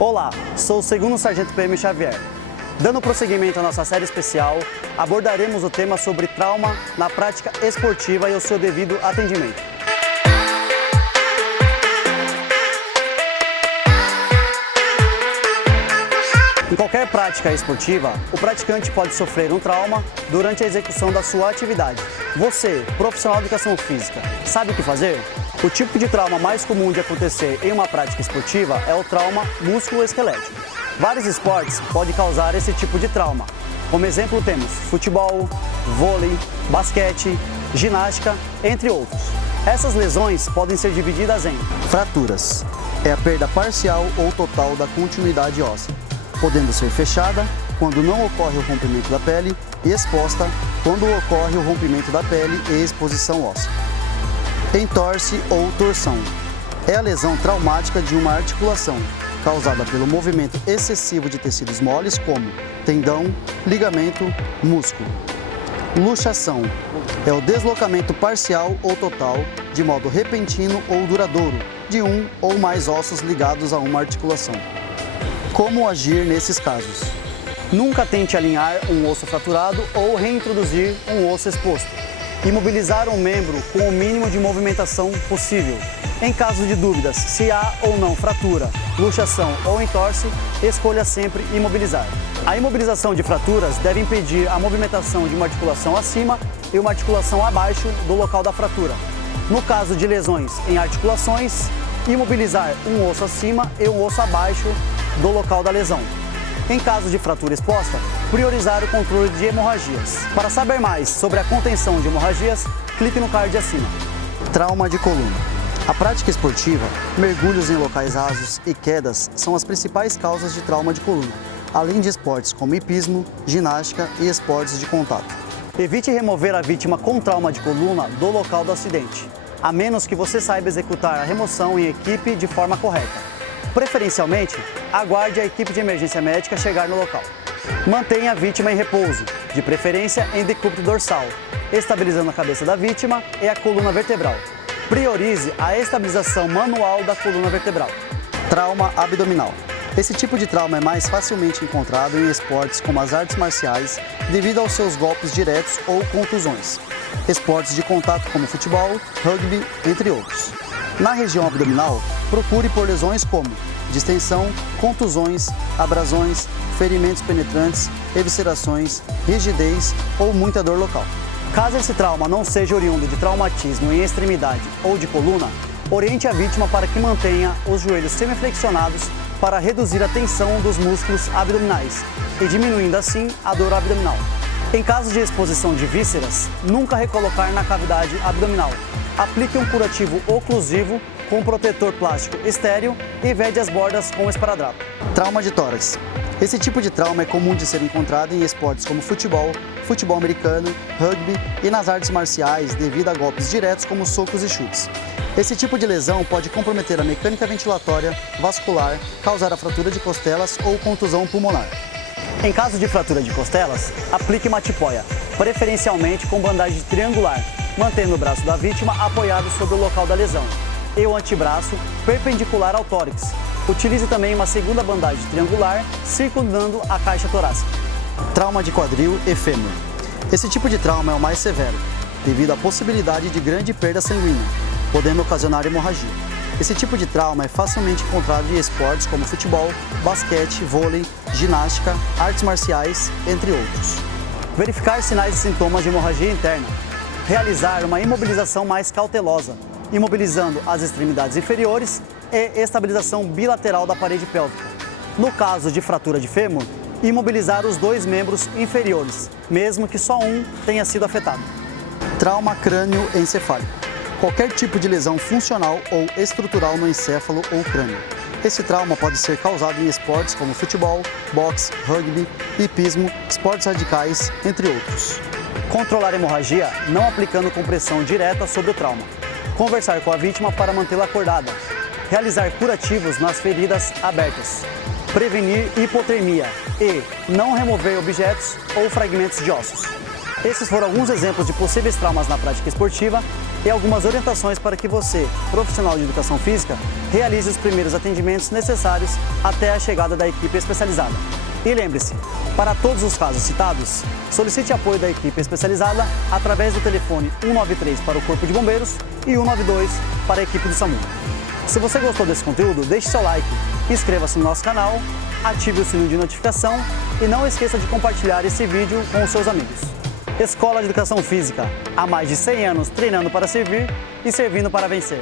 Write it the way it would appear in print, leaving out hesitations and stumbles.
Olá, sou o 2º Sargento PM Xavier. Dando prosseguimento à nossa série especial, abordaremos o tema sobre trauma na prática esportiva e o seu devido atendimento. Em qualquer prática esportiva, o praticante pode sofrer um trauma durante a execução da sua atividade. Você, profissional de educação física, sabe o que fazer? O tipo de trauma mais comum de acontecer em uma prática esportiva é o trauma músculo-esquelético. Vários esportes podem causar esse tipo de trauma. Como exemplo temos futebol, vôlei, basquete, ginástica, entre outros. Essas lesões podem ser divididas em fraturas. É a perda parcial ou total da continuidade óssea, podendo ser fechada quando não ocorre o rompimento da pele e exposta quando ocorre o rompimento da pele e exposição óssea. Entorse ou torção. É a lesão traumática de uma articulação, causada pelo movimento excessivo de tecidos moles como tendão, ligamento, músculo. Luxação. É o deslocamento parcial ou total, de modo repentino ou duradouro, de um ou mais ossos ligados a uma articulação. Como agir nesses casos? Nunca tente alinhar um osso fraturado ou reintroduzir um osso exposto. Imobilizar um membro com o mínimo de movimentação possível. Em caso de dúvidas se há ou não fratura, luxação ou entorse, escolha sempre imobilizar. A imobilização de fraturas deve impedir a movimentação de uma articulação acima e uma articulação abaixo do local da fratura. No caso de lesões em articulações, imobilizar um osso acima e um osso abaixo do local da lesão. Em caso de fratura exposta, priorizar o controle de hemorragias. Para saber mais sobre a contenção de hemorragias, clique no card acima. Trauma de coluna. A prática esportiva, mergulhos em locais rasos e quedas são as principais causas de trauma de coluna, além de esportes como hipismo, ginástica e esportes de contato. Evite remover a vítima com trauma de coluna do local do acidente, a menos que você saiba executar a remoção em equipe de forma correta. Preferencialmente, aguarde a equipe de emergência médica chegar no local. Mantenha a vítima em repouso, de preferência em decúbito dorsal, estabilizando a cabeça da vítima e a coluna vertebral. Priorize a estabilização manual da coluna vertebral. Trauma abdominal. Esse tipo de trauma é mais facilmente encontrado em esportes como as artes marciais devido aos seus golpes diretos ou contusões. Esportes de contato como futebol, rugby, entre outros. Na região abdominal, procure por lesões como distensão, contusões, abrasões, ferimentos penetrantes, eviscerações, rigidez ou muita dor local. Caso esse trauma não seja oriundo de traumatismo em extremidade ou de coluna, oriente a vítima para que mantenha os joelhos semiflexionados para reduzir a tensão dos músculos abdominais e diminuindo assim a dor abdominal. Em caso de exposição de vísceras, nunca recolocar na cavidade abdominal. Aplique um curativo oclusivo com protetor plástico estéril e vede as bordas com esparadrapo. Trauma de tórax. Esse tipo de trauma é comum de ser encontrado em esportes como futebol, futebol americano, rugby e nas artes marciais devido a golpes diretos como socos e chutes. Esse tipo de lesão pode comprometer a mecânica ventilatória, vascular, causar a fratura de costelas ou contusão pulmonar. Em caso de fratura de costelas, aplique uma tipoia, preferencialmente com bandagem triangular, mantendo o braço da vítima apoiado sobre o local da lesão e o antebraço perpendicular ao tórax. Utilize também uma segunda bandagem triangular circundando a caixa torácica. Trauma de quadril e fêmur. Esse tipo de trauma é o mais severo, devido à possibilidade de grande perda sanguínea, podendo ocasionar hemorragia. Esse tipo de trauma é facilmente encontrado em esportes como futebol, basquete, vôlei, ginástica, artes marciais, entre outros. Verificar sinais e sintomas de hemorragia interna. Realizar uma imobilização mais cautelosa, imobilizando as extremidades inferiores e estabilização bilateral da parede pélvica. No caso de fratura de fêmur, imobilizar os dois membros inferiores, mesmo que só um tenha sido afetado. Trauma crânioencefálico. Qualquer tipo de lesão funcional ou estrutural no encéfalo ou crânio. Esse trauma pode ser causado em esportes como futebol, boxe, rugby, hipismo, esportes radicais, entre outros. Controlar a hemorragia não aplicando compressão direta sobre o trauma. Conversar com a vítima para mantê-la acordada. Realizar curativos nas feridas abertas. Prevenir hipotermia e não remover objetos ou fragmentos de ossos. Esses foram alguns exemplos de possíveis traumas na prática esportiva e algumas orientações para que você, profissional de educação física, realize os primeiros atendimentos necessários até a chegada da equipe especializada. E lembre-se, para todos os casos citados, solicite apoio da equipe especializada através do telefone 193 para o Corpo de Bombeiros e 192 para a equipe do SAMU. Se você gostou desse conteúdo, deixe seu like, inscreva-se no nosso canal, ative o sininho de notificação e não esqueça de compartilhar esse vídeo com os seus amigos. Escola de Educação Física, há mais de 100 anos treinando para servir e servindo para vencer.